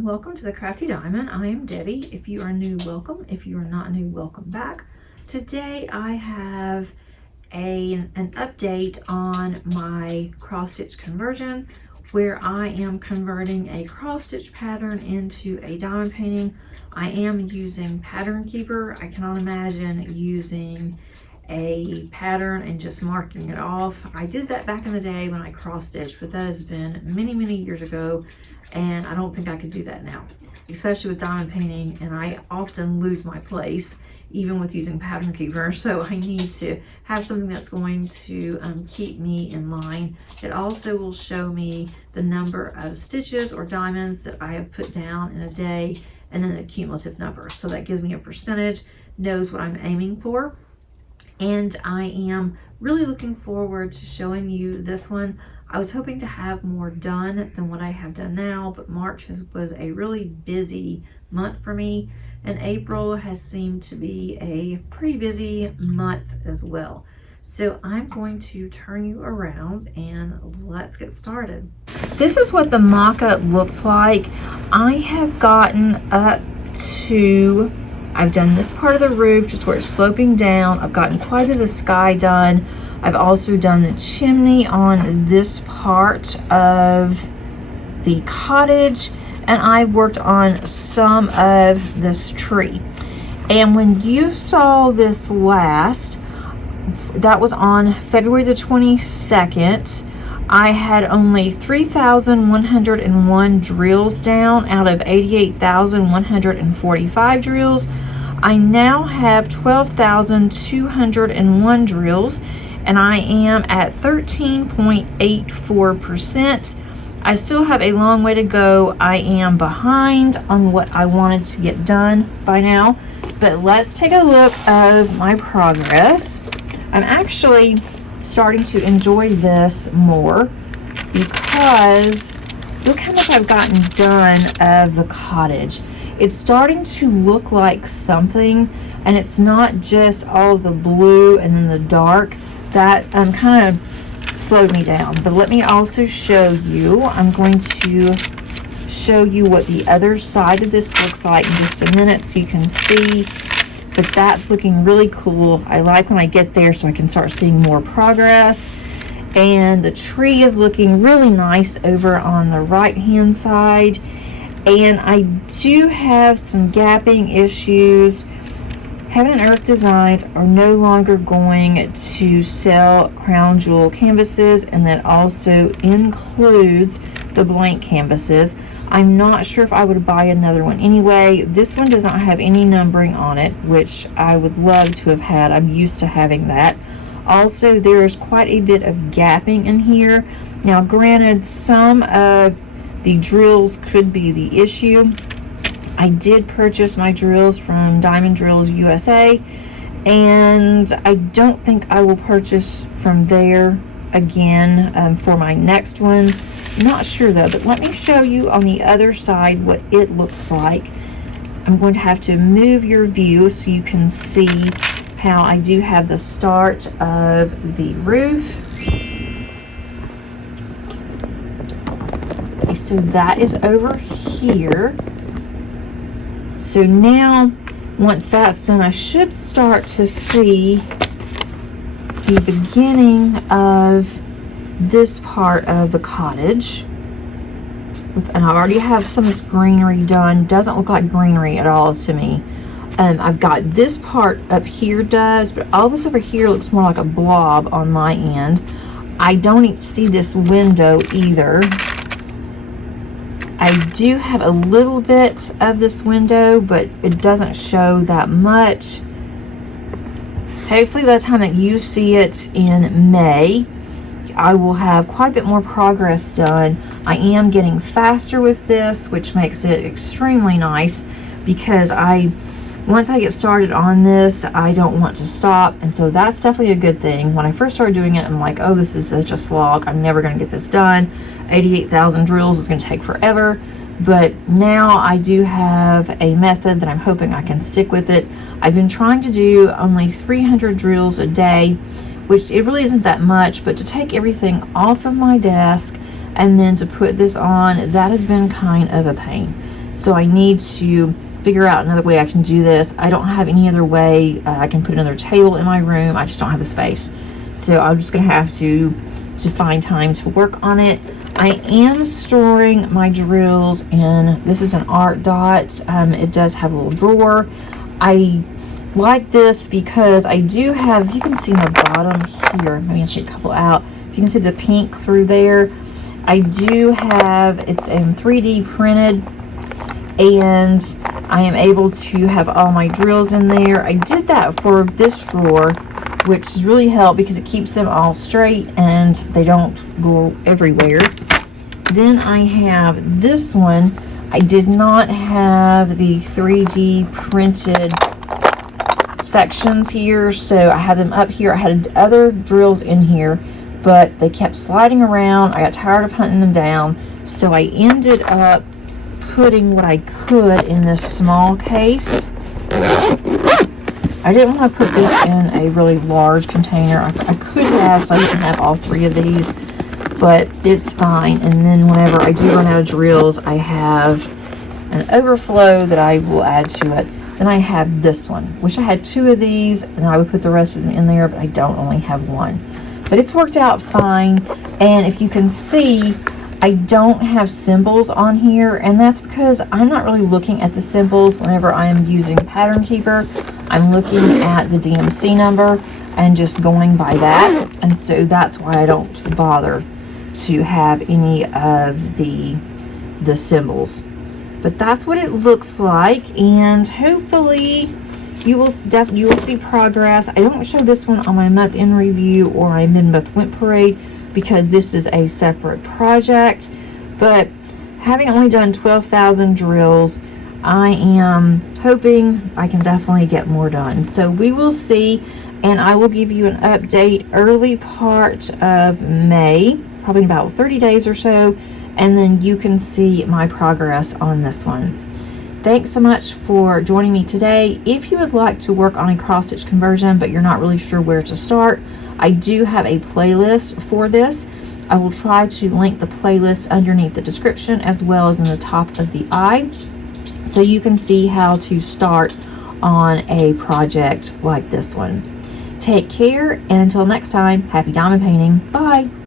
everyone, welcome to the Crafty Diamond. I am Debbie. If you are new, welcome. If you are not new, welcome back. Today I have an update on my cross stitch conversion, where I am converting a cross stitch pattern into a diamond painting. I am using Pattern Keeper. I cannot imagine using a pattern and just marking it off. I did that back in the day when I cross stitched, but that has been many years ago, and I don't think I could do that now, especially with diamond painting, and I often lose my place even with using Pattern Keeper. So I need to have something that's going to keep me in line. It also will show me the number of stitches or diamonds that I have put down in a day, and then the cumulative number. So that gives me a percentage, knows what I'm aiming for. And I am really looking forward to showing you this one. I was hoping to have more done than what I have done now, but March was a really busy month for me, and April has seemed to be a pretty busy month as well. So I'm going to turn you around and let's get started. This is what the mock-up looks like. I have gotten up to, I've done this part of the roof, just where it's sloping down. I've gotten quite a bit of the sky done. I've also done the chimney on this part of the cottage, and I've worked on some of this tree. And when you saw this last, that was on February the 22nd, I had only 3,101 drills down out of 88,145 drills. I now have 12,201 drills, and I am at 13.84%. I still have a long way to go. I am behind on what I wanted to get done by now, but let's take a look of my progress. I'm actually starting to enjoy this more because look how much I've gotten done of the cottage. It's starting to look like something, and it's not just all the blue and then the dark. That kind of slowed me down. But let me also show you, I'm going to show you what the other side of this looks like in just a minute so you can see. But that's looking really cool. I like when I get there so I can start seeing more progress. And the tree is looking really nice over on the right hand side. And I do have some gapping issues. Heaven and Earth Designs are no longer going to sell crown jewel canvases, and that also includes the blank canvases. I'm not sure if I would buy another one anyway. This one does not have any numbering on it, which I would love to have had. I'm used to having that. Also, there's quite a bit of gapping in here. Now, granted, some of the drills could be the issue. I did purchase my drills from Diamond Drills USA, and I don't think I will purchase from there again for my next one. Not sure though, but let me show you on the other side what it looks like. I'm going to have to move your view so you can see how I do have the start of the roof. Okay, so that is over here. So now, once that's done, I should start to see the beginning of this part of the cottage. And I already have some of this greenery done. Doesn't look like greenery at all to me. I've got this part up here does, but all this over here looks more like a blob on my end. I don't see this window either. I do have a little bit of this window, but it doesn't show that much. Hopefully by the time that you see it in May, I will have quite a bit more progress done. I am getting faster with this, which makes it extremely nice, because once I get started on this, I don't want to stop, and so that's definitely a good thing. When I first started doing it, I'm like, oh, this is such a slog. I'm never going to get this done. 88,000 drills is going to take forever. But now I do have a method that I'm hoping I can stick with it. I've been trying to do only 300 drills a day, which it really isn't that much, but to take everything off of my desk and then to put this on, that has been kind of a pain. So I need to figure out another way I can do this. I don't have any other way. I can put another table in my room. I just don't have the space. So I'm just gonna have to find time to work on it. I am storing my drills in, this is an Art Dot. It does have a little drawer. I like this because I do have, you can see in the bottom here, maybe I'll take a couple out. You can see the pink through there. I do have, it's 3D printed, and I am able to have all my drills in there. I did that for this drawer, which has really helped because it keeps them all straight and they don't go everywhere. Then I have this one. I did not have the 3D printed sections here, so I have them up here. I had other drills in here, but they kept sliding around. I got tired of hunting them down, so I ended up putting what I could in this small case. I didn't want to put this in a really large container. I could have, so I can have all 3 of these, but it's fine. And then whenever I do run out of drills, I have an overflow that I will add to it. Then I have this one. Wish I had 2 of these, and I would put the rest of them in there, but I don't, only have 1. But it's worked out fine. And if you can see, I don't have symbols on here, and that's because I'm not really looking at the symbols whenever I am using Pattern Keeper. I'm looking at the DMC number and just going by that, and so that's why I don't bother to have any of the symbols. But that's what it looks like, and hopefully you will see progress. I don't show this one on my month in review or my mid-month went parade because this is a separate project, but having only done 12,000 drills, I am hoping I can definitely get more done. So we will see, and I will give you an update early part of May, probably about 30 days or so, and then you can see my progress on this one. Thanks so much for joining me today. If you would like to work on a cross-stitch conversion but you're not really sure where to start, I do have a playlist for this. I will try to link the playlist underneath the description as well as in the top of the eye, so you can see how to start on a project like this one. Take care, and until next time, happy diamond painting. Bye.